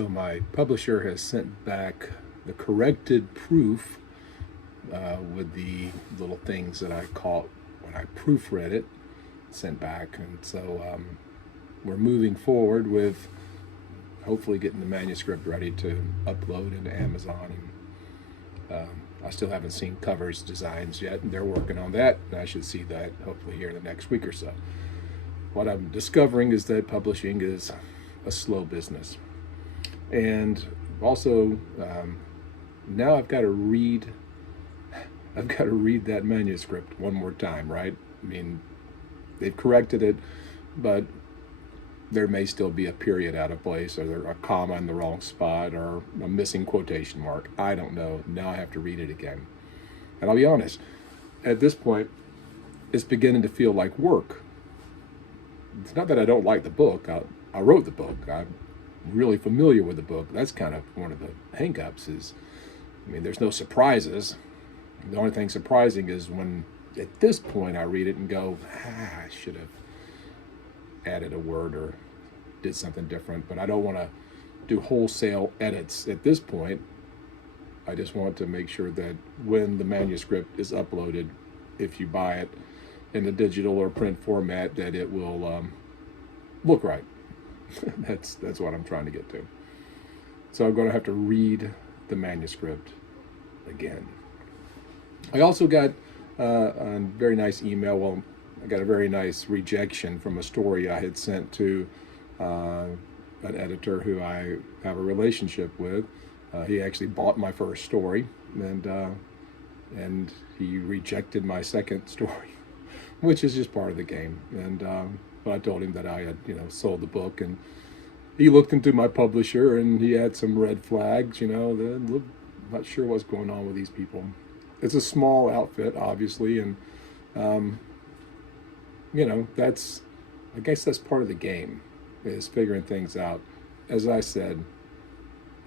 So my publisher has sent back the corrected proof with the little things that I caught when I proofread it, sent back. And so we're moving forward with hopefully getting the manuscript ready to upload into Amazon. And I still haven't seen covers designs yet, and they're working on that. And I should see that hopefully here in the next week or so. What I'm discovering is that publishing is a slow business. And also, now I've got to read that manuscript one more time, right? I mean, they've corrected it, but there may still be a period out of place, or there a comma in the wrong spot, or a missing quotation mark. I don't know. Now I have to read it again. And I'll be honest, at this point, it's beginning to feel like work. It's not that I don't like the book. I wrote the book. I'm really familiar with the book. That's kind of one of the hang-ups is, I mean, there's no surprises. The only thing surprising is when, at this point, I read it and go, I should have added a word or did something different, but I don't want to do wholesale edits at this point. I just want to make sure that when the manuscript is uploaded, if you buy it in the digital or print format, that it will look right. That's what I'm trying to get to. So I'm going to have to read the manuscript again. I also got a very nice email. Well, I got a very nice rejection from a story I had sent to an editor who I have a relationship with. He actually bought my first story, and he rejected my second story, which is just part of the game. And but I told him that I had, sold the book, and he looked into my publisher, and he had some red flags. Not sure what's going on with these people. It's a small outfit, obviously, and I guess that's part of the game, is figuring things out. As I said,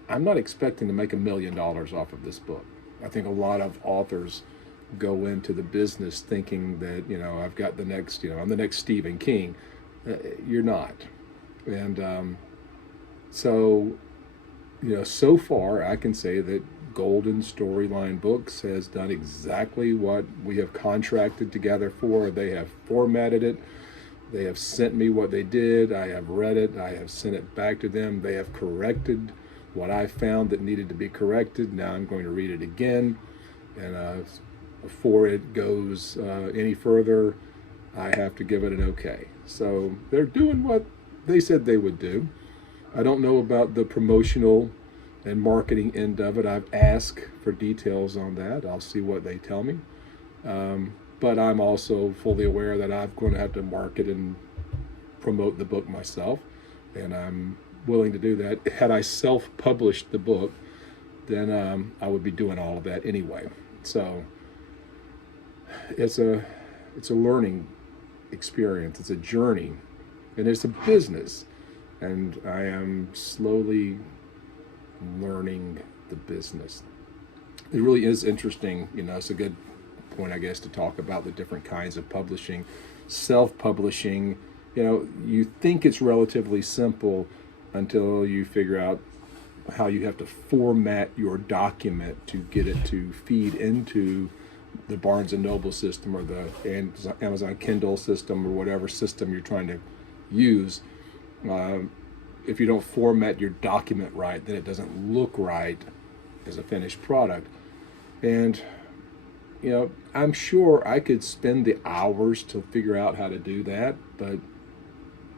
I'm not expecting to make $1 million off of this book. I think a lot of authors go into the business thinking that, I've got the next, I'm the next Stephen King. You're not. And so far I can say that Golden Storyline Books has done exactly what we have contracted together for. They have formatted it. They have sent me what they did. I have read it. I have sent it back to them. They have corrected what I found that needed to be corrected. Now I'm going to read it again. And before it goes any further, I have to give it an okay. So they're doing what they said they would do. I don't know about the promotional and marketing end of it. I've asked for details on that. I'll see what they tell me. But I'm also fully aware that I'm going to have to market and promote the book myself, and I'm willing to do that. Had I self-published the book, then I would be doing all of that anyway. So it's a learning experience. It's a journey, and it's a business, and I am slowly learning the business. It really is interesting. It's a good point, I guess, to talk about the different kinds of publishing. Self-publishing, you think it's relatively simple until you figure out how you have to format your document to get it to feed into the Barnes & Noble system or the Amazon Kindle system or whatever system you're trying to use. If you don't format your document right, then it doesn't look right as a finished product. And, I'm sure I could spend the hours to figure out how to do that, but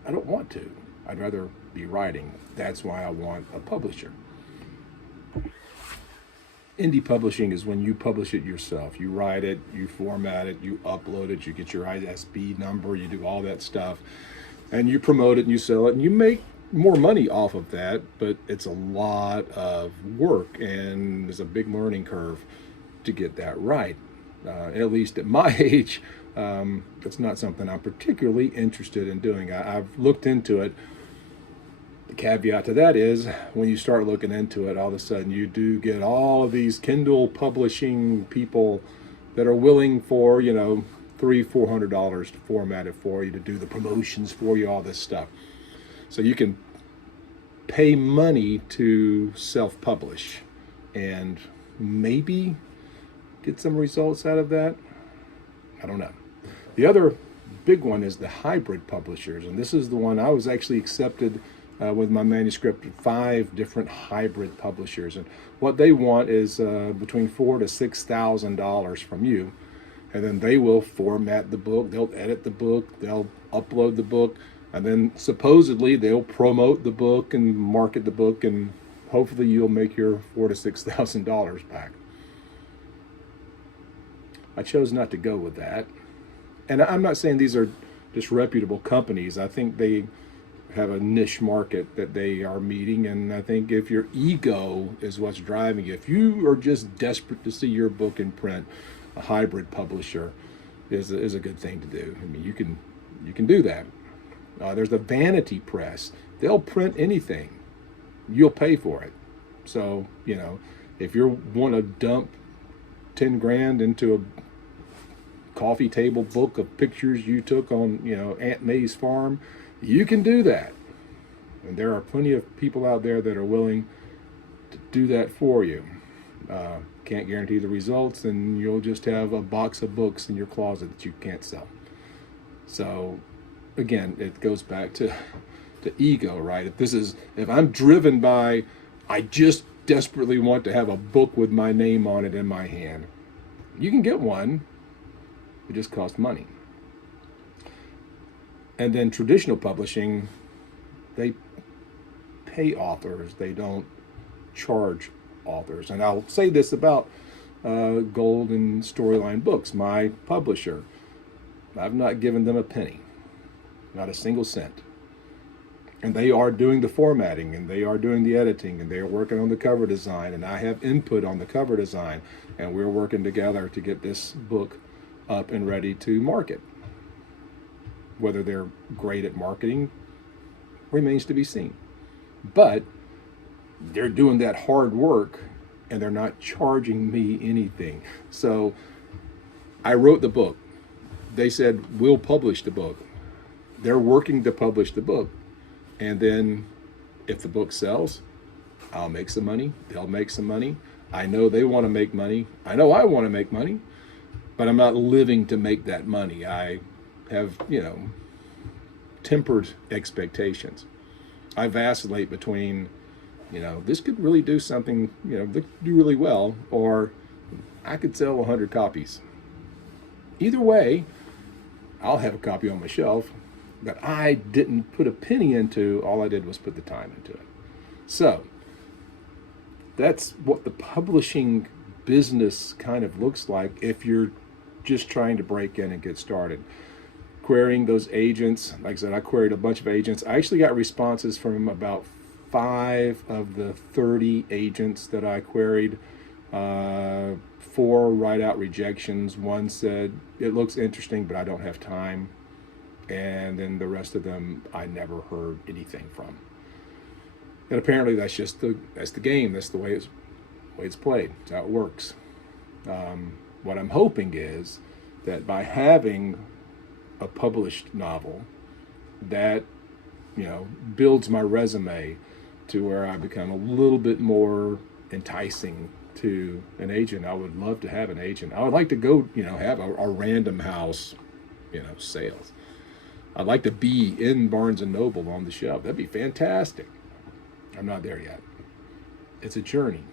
I don't want to. I'd rather be writing. That's why I want a publisher. Indie publishing is when you publish it yourself. You write it, you format it, you upload it, you get your ISB number, you do all that stuff, and you promote it and you sell it, and you make more money off of that, but it's a lot of work, and there's a big learning curve to get that right. At least at my age, it's not something I'm particularly interested in doing. I've looked into it. The caveat to that is when you start looking into it, all of a sudden you do get all of these Kindle publishing people that are willing for, $300-400 to format it for you, to do the promotions for you, all this stuff. So you can pay money to self-publish and maybe get some results out of that. I don't know. The other big one is the hybrid publishers, and this is the one I was actually accepted with my manuscript, 5 different hybrid publishers, and what they want is between $4,000 to $6,000 from you, and then they will format the book, they'll edit the book, they'll upload the book, and then supposedly they'll promote the book and market the book, and hopefully you'll make your $4,000 to $6,000 back. I chose not to go with that. And I'm not saying these are disreputable companies. I think they have a niche market that they are meeting. And I think if your ego is what's driving you, if you are just desperate to see your book in print, a hybrid publisher is a good thing to do. I mean, you can do that. There's the Vanity Press. They'll print anything. You'll pay for it. So, if you want to dump 10 grand into a coffee table book of pictures you took on, Aunt May's farm, you can do that. And there are plenty of people out there that are willing to do that for you. Can't guarantee the results, and you'll just have a box of books in your closet that you can't sell. So again, it goes back to ego, right? If I'm driven by, I just desperately want to have a book with my name on it in my hand, you can get one. It just costs money. And then traditional publishing, they pay authors. They don't charge authors. And I'll say this about Golden Storyline Books, my publisher. I've not given them a penny, not a single cent. And they are doing the formatting, and they are doing the editing, and they are working on the cover design, and I have input on the cover design, and we're working together to get this book up and ready to market. Whether they're great at marketing remains to be seen. But they're doing that hard work and they're not charging me anything. So I wrote the book. They said, we'll publish the book. They're working to publish the book. And then if the book sells, I'll make some money. They'll make some money. I know they want to make money. I know I want to make money. But I'm not living to make that money. I have, tempered expectations. I vacillate between, this could really do something, do really well, or I could sell 100 copies. Either way, I'll have a copy on my shelf that I didn't put a penny into. All I did was put the time into it. So that's what the publishing business kind of looks like if you're just trying to break in and get started. Querying those agents, like I said, I queried a bunch of agents. I actually got responses from about 5 of the 30 agents that I queried. 4 write out rejections. 1 said, it looks interesting, but I don't have time. And then the rest of them, I never heard anything from. And apparently that's the game. That's the way it's played. That's how it works. What I'm hoping is that by having a published novel, that builds my resume to where I become a little bit more enticing to an agent. I would love to have an agent. I would like to go, have a Random House, sales. I'd like to be in Barnes and Noble on the shelf. That'd be fantastic. I'm not there yet. It's a journey.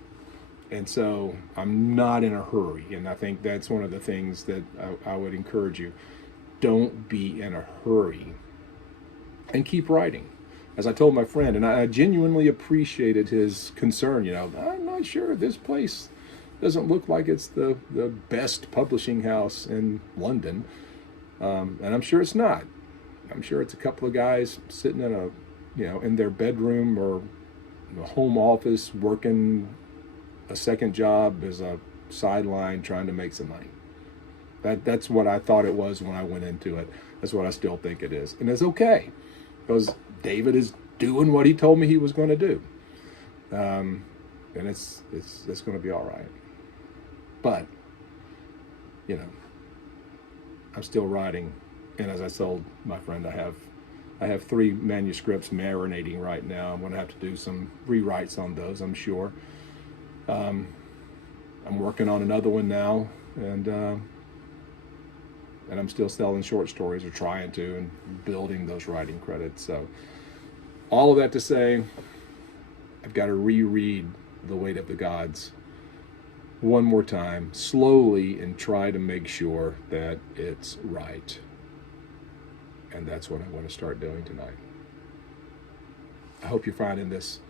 And so I'm not in a hurry. And I think that's one of the things that I would encourage you. Don't be in a hurry and keep writing. As I told my friend, and I genuinely appreciated his concern, I'm not sure, this place doesn't look like it's the best publishing house in London. And I'm sure it's not. I'm sure it's a couple of guys sitting in in their bedroom or a home office working a second job as a sideline trying to make some money. That's what I thought it was when I went into it. That's what I still think it is. And it's okay, because David is doing what he told me he was going to do. And it's going to be all right. But, I'm still writing. And as I told my friend, I I have 3 manuscripts marinating right now. I'm going to have to do some rewrites on those, I'm sure. I'm working on another one now, and I'm still selling short stories, or trying to, and building those writing credits. So all of that to say, I've got to reread The Weight of the Gods one more time, slowly, and try to make sure that it's right. And that's what I'm going to start doing tonight. I hope you're finding this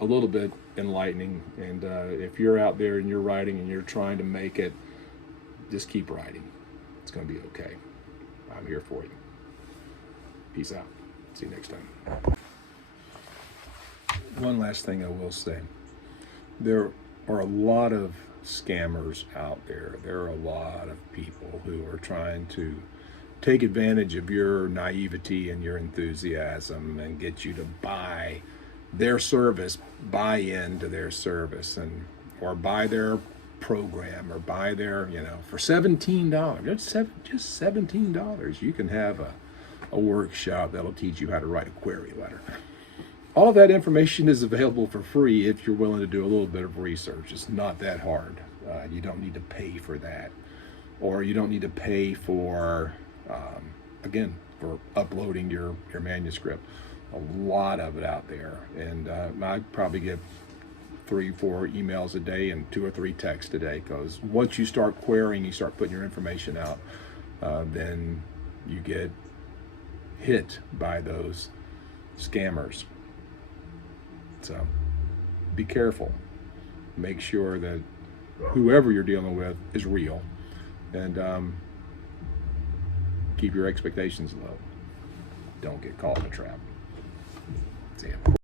a little bit enlightening. And if you're out there and you're writing and you're trying to make it, just keep writing. It's going to be okay. I'm here for you. Peace out. See you next time. One last thing I will say. There are a lot of scammers out there. There are a lot of people who are trying to take advantage of your naivety and your enthusiasm and get you to buy their service, buy into their service, and or buy their program, or buy their, for $17, just $17, you can have a workshop that'll teach you how to write a query letter. All that information is available for free if you're willing to do a little bit of research. It's not that hard. You don't need to pay for that, or you don't need to pay for again, for uploading your manuscript. A lot of it out there, and I probably get 3-4 emails a day and 2 or 3 texts a day, because once you start querying, you start putting your information out, then you get hit by those scammers. So be careful. Make sure that whoever you're dealing with is real, and keep your expectations low. Don't get caught in a trap. See ya.